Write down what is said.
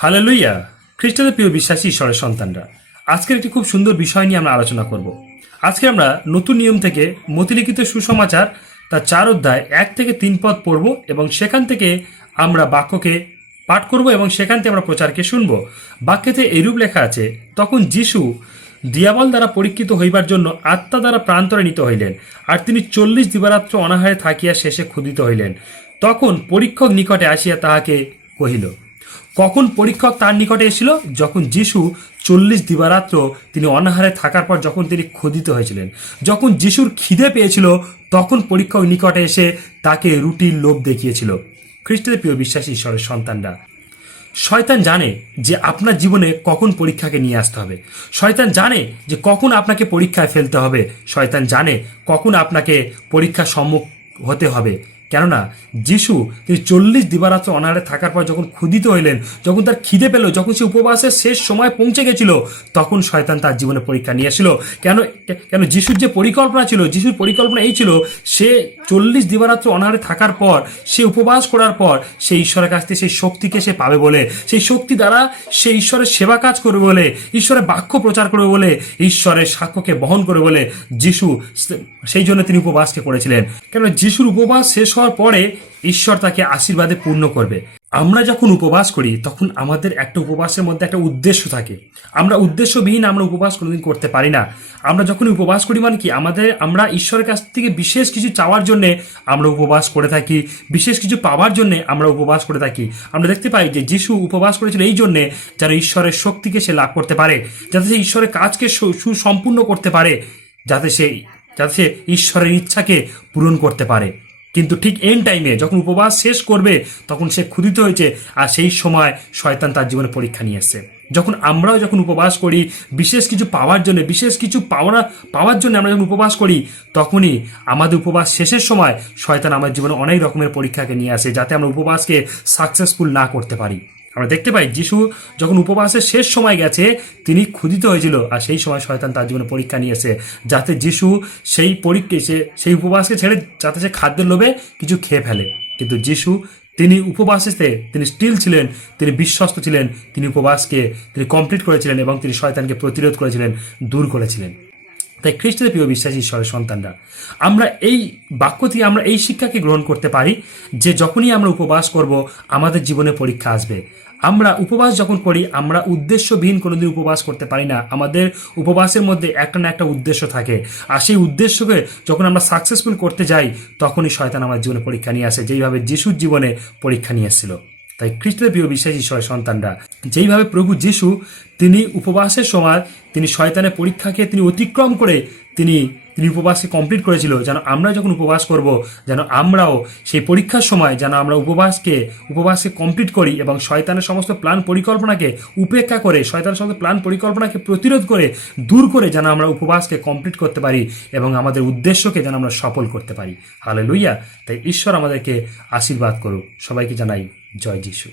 Hallelujah. খ্রিস্টদের প্রিয় বিশ্বাসী ঈশ্বরের সন্তানরা, আজকের একটি খুব সুন্দর বিষয় নিয়ে আমরা আলোচনা করব। আজকে আমরা নতুন নিয়ম থেকে মতিলিখিত সুসমাচার তার 4 অধ্যায় 1 থেকে 3 পদ পড়ব এবং সেখান থেকে আমরা বাক্যকে পাঠ করব এবং সেখান থেকে আমরা প্রচারকে শুনব। বাক্যেতে এরূপ লেখা আছে, তখন যিশু দিয়াবল দ্বারা পরীক্ষিত হইবার জন্য আত্মা দ্বারা প্রান্তরে নিত হইলেন, আর তিনি 40 দিবারাত্র অনাহারে থাকিয়া শেষে ক্ষুধিত হইলেন। তখন পরীক্ষক নিকটে আসিয়া তাহাকে কহিল। কখন পরীক্ষক তার নিকটে এসেছিল? যখন যিশু 40 দিবারাত্র তিনি অনাহারে থাকার পর যখন তিনি ক্ষুধিত হয়েছিলেন, যখন যিশুর খিদে পেয়েছিল, তখন পরীক্ষক নিকটে এসে তাকে রুটির লোভ দেখিয়েছিল। খ্রিস্টের প্রিয় বিশ্বাসী ঈশ্বরের সন্তানরা, শয়তান জানে যে আপনার জীবনে কখন পরীক্ষাকে নিয়ে আসতে হবে। শয়তান জানে যে কখন আপনাকে পরীক্ষায় ফেলতে হবে। শয়তান জানে কখন আপনাকে পরীক্ষার সম্মুখ হতে হবে। কেননা যিশু তিনি 40 দিবারাত্র অনাহারে থাকার পর যখন ক্ষুধিত হইলেন, যখন তার খিদে পেল, যখন সে উপবাসের শেষ সময় পৌঁছে গেছিল, তখন শয়তান তার জীবনে পরীক্ষা নিয়ে এসেছিল। কেন যিশুর যে পরিকল্পনা ছিল, যিশুর পরিকল্পনা এই ছিল, সে 40 দিবারাত্র অনাহারে থাকার পর, সে উপবাস করার পর সে ঈশ্বরের কাছ থেকে সেই শক্তিকে সে পাবে বলে, সেই শক্তি দ্বারা সে ঈশ্বরের সেবা কাজ করবে বলে, ঈশ্বরের বাক্য প্রচার করবে বলে, ঈশ্বরের সাক্ষ্যকে বহন করবে বলে যিশু সেই জন্য তিনি উপবাসকে করেছিলেন। কেন যিশুর উপবাস শেষ হওয়ার পরে ঈশ্বর তাকে আশীর্বাদে পূর্ণ করবে। আমরা যখন উপবাস করি তখন আমাদের একটা উপবাসের মধ্যে একটা উদ্দেশ্য থাকে। আমরা উদ্দেশ্যবিহীন আমরা উপবাস কোনোদিন করতে পারি না। আমরা যখন উপবাস করি মানে কি, আমরা ঈশ্বরের কাছ থেকে বিশেষ কিছু চাওয়ার জন্য আমরা উপবাস করে থাকি, বিশেষ কিছু পাওয়ার জন্য আমরা উপবাস করে থাকি। আমরা দেখতে পাই যে যিশু উপবাস করেছিল এই জন্যে যেন ঈশ্বরের শক্তিকে সে লাভ করতে পারে, যাতে সে ঈশ্বরের কাজকে সুসম্পূর্ণ করতে পারে, যাতে সে ঈশ্বরের ইচ্ছাকে পূরণ করতে পারে। কিন্তু ঠিক এন্ড টাইমে যখন উপবাস শেষ করবে তখন সে ক্ষুধিত হয়েছে, আর সেই সময় শয়তান তার জীবনে পরীক্ষা নিয়ে এসছে। যখন উপবাস করি বিশেষ কিছু পাওয়ার জন্য, বিশেষ কিছু পাওয়ার জন্য আমরা যখন উপবাস করি, তখনই আমাদের উপবাস শেষের সময় শয়তান আমার জীবনে অনেক রকমের পরীক্ষাকে নিয়ে আসে, যাতে আমরা উপবাসকে সাকসেসফুল না করতে পারি। আমরা দেখতে পাই যিশু যখন উপবাসের শেষ সময় গেছে, তিনি ক্ষুধিত হয়েছিল, আর সেই সময় শয়তান তার জীবনে পরীক্ষা নিয়েছে, যাতে যিশু সেই উপবাসকে ছেড়ে যাতে সে খাদ্যের লোভে কিছু খেয়ে ফেলে। কিন্তু যিশু তিনি উপবাসেতে তিনি স্টিল ছিলেন, তিনি বিশ্বস্ত ছিলেন, তিনি উপবাসকে তিনি কমপ্লিট করেছিলেন এবং তিনি শয়তানকে প্রতিরোধ করেছিলেন, দূর করেছিলেন। তাই খ্রিস্টের প্রিয় বিশ্বাসী ঈশ্বরের সন্তানরা, আমরা এই বাক্য থেকে আমরা এই শিক্ষাকে গ্রহণ করতে পারি যে যখনই আমরা উপবাস করব আমাদের জীবনে পরীক্ষা আসবে। আমরা উপবাস যখন করি আমরা উদ্দেশ্যবিহীন কোনোদিন উপবাস করতে পারি না। আমাদের উপবাসের মধ্যে একটা না একটা উদ্দেশ্য থাকে, আর সেই উদ্দেশ্যকে যখন আমরা সাকসেসফুল করতে যাই তখনই শয়তান আমার জীবনে পরীক্ষা নিয়ে আসে, যেইভাবে যিশুর জীবনে পরীক্ষা নিয়ে এসেছিল। তাই খ্রিস্টের প্রিয় বিশ্বাসী ঈশ্বরের সন্তানরা, যেইভাবে প্রভু যিশু তিনি উপবাসের সময় তিনি শয়তানের পরীক্ষাকে তিনি অতিক্রম করে তিনি উপবাসকে কমপ্লিট করেছিল, যেন আমরা যখন উপবাস করব যেন আমরাও সেই পরীক্ষার সময় যেন আমরা উপবাসকে কমপ্লিট করি এবং শয়তানের সমস্ত প্ল্যান পরিকল্পনাকে উপেক্ষা করে, শয়তানের সমস্ত প্ল্যান পরিকল্পনাকে প্রতিরোধ করে, দূর করে যেন আমরা উপবাসকে কমপ্লিট করতে পারি এবং আমাদের উদ্দেশ্যকে যেন আমরা সফল করতে পারি। হালেলুইয়া। তাই ঈশ্বর আমাদেরকে আশীর্বাদ করুক। সবাইকে জানাই জয় যিশু।